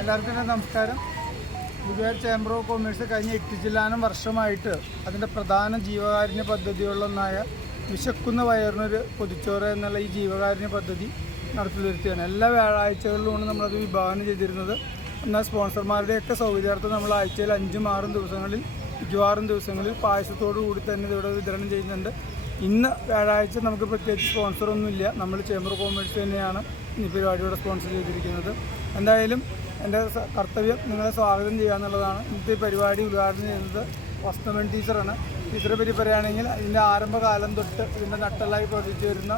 എല്ലാവർക്കും എന്റെ നമസ്കാരം. ഗുരുവായൂർ ചേംബർ ഓഫ് കൊമേഴ്സ് കഴിഞ്ഞ എട്ട് ജില്ലാനം വർഷമായിട്ട് അതിന്റെ പ്രധാന ജീവകാരുണ്യ പദ്ധതികളിലൊന്നായ വിശക്കുന്ന വയറിനൊരു പൊതിച്ചോറ് എന്നുള്ള ഈ ജീവകാരുണ്യ പദ്ധതി നടത്തി വരുത്തുകയാണ് എല്ലാ വ്യാഴാഴ്ചകളിലുമാണ് നമ്മളത് വിഭാവനം ചെയ്തിരുന്നത്. എന്നാൽ സ്പോൺസർമാരുടെയൊക്കെ സൗകര്യാർത്ഥം നമ്മൾ ആഴ്ചയിൽ അഞ്ചും ആറും ദിവസങ്ങളിൽ മിക്കവാറും ദിവസങ്ങളിൽ പായസത്തോടു കൂടി തന്നെ ഇതിവിടെ വിതരണം ചെയ്യുന്നുണ്ട്. ഇന്ന് വ്യാഴാഴ്ച നമുക്ക് പ്രത്യേകിച്ച് സ്പോൺസറൊന്നുമില്ല. നമ്മൾ ചേംബർ കോമേഴ്സ് തന്നെയാണ് ഈ പരിപാടിയുടെ സ്പോൺസർ ചെയ്തിരിക്കുന്നത്. എന്തായാലും എന്റെ കർത്തവ്യം നിങ്ങളെ സ്വാഗതം ചെയ്യുക എന്നുള്ളതാണ്. ഇന്നത്തെ പരിപാടി ഉദ്ഘാടനം ചെയ്യുന്നത് വസ്തമൻ ടീച്ചറാണ്. ടീച്ചറെ പറ്റി പറയുകയാണെങ്കിൽ ഇതിന്റെ ആരംഭകാലം തൊട്ട് ഇതിന്റെ നട്ടലായി പ്രവർത്തിച്ചു വരുന്ന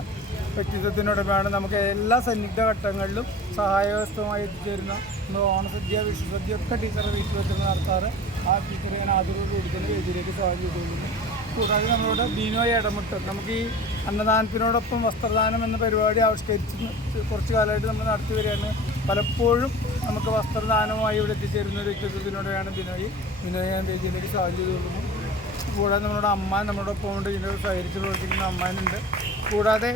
വ്യക്തിത്വത്തിനുടമയാണ് നമുക്ക് എല്ലാ സന്നിഗ്ധ ഘട്ടങ്ങളിലും സഹായവസ്ഥമായി എത്തിച്ചേരുന്ന നമ്മൾ ഓണസദ്യ വിഷുസദ്യ ഒക്കെ ടീച്ചറെ വീട്ടിൽ വെച്ചിരുന്ന നടത്താറ്. ആ ടീച്ചറെ ഞാൻ ആദ്യം കൂടി കൊടുക്കുന്ന വേദിയിലേക്ക് സ്വാഗതം ചെയ്തുകൊണ്ടിരുന്നു കൂടാതെ നമ്മളോട് ബീനോയ് ഇടമിട്ട് നമുക്ക് ഈ അന്നദാനത്തിനോടൊപ്പം വസ്ത്രദാനം എന്ന പരിപാടി ആവിഷ്കരിച്ച് കുറച്ച് കാലമായിട്ട് നമ്മൾ നടത്തി വരികയാണ്. പലപ്പോഴും നമുക്ക് വസ്ത്രദാനവുമായി ഇവിടെ എത്തിച്ചേരുന്ന ഒരു വ്യക്തിത്വത്തിനോടെയാണ് ബിനോയ്. ബിനോയ് ഞാൻ ദേശീയത്തിലേക്ക് സാധ്യത കൊടുക്കുന്നു. കൂടാതെ നമ്മുടെ അമ്മ നമ്മളോടൊപ്പം കൊണ്ട് ഇതിനോട് സഹകരിച്ച് പ്രവർത്തിക്കുന്ന അമ്മാനുണ്ട് കൂടാതെ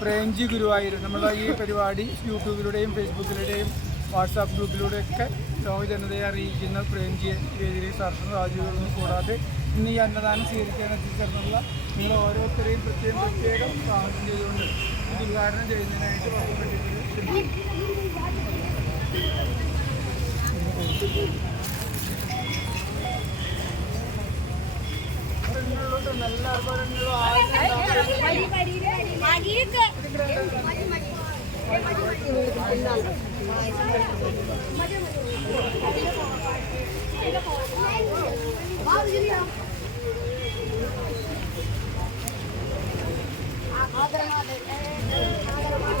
പ്രേംജി ഗുരുവായൂർ നമ്മുടെ ഈ പരിപാടി യൂട്യൂബിലൂടെയും ഫേസ്ബുക്കിലൂടെയും വാട്സാപ്പ് ഗ്രൂപ്പിലൂടെയൊക്കെ ലോക ജനതയെ അറിയിക്കുന്ന പ്രേംജിയെ വേദിയിലേക്ക് സർഷൻ സാധ്യതകളൊന്നും കൂടാതെ ഇന്ന് ഈ അന്നദാനം സ്വീകരിക്കാൻ എത്തിച്ചേർന്നുള്ള നിങ്ങൾ ഓരോരുത്തരെയും പ്രത്യേകം പ്രത്യേകം സ്വാഗതം ചെയ്തുകൊണ്ട് ഇത് ഉദ്ഘാടനം ചെയ്യുന്നതിനായിട്ട് വേണ്ടിയിട്ട് എല്ലാവർക്കും आदर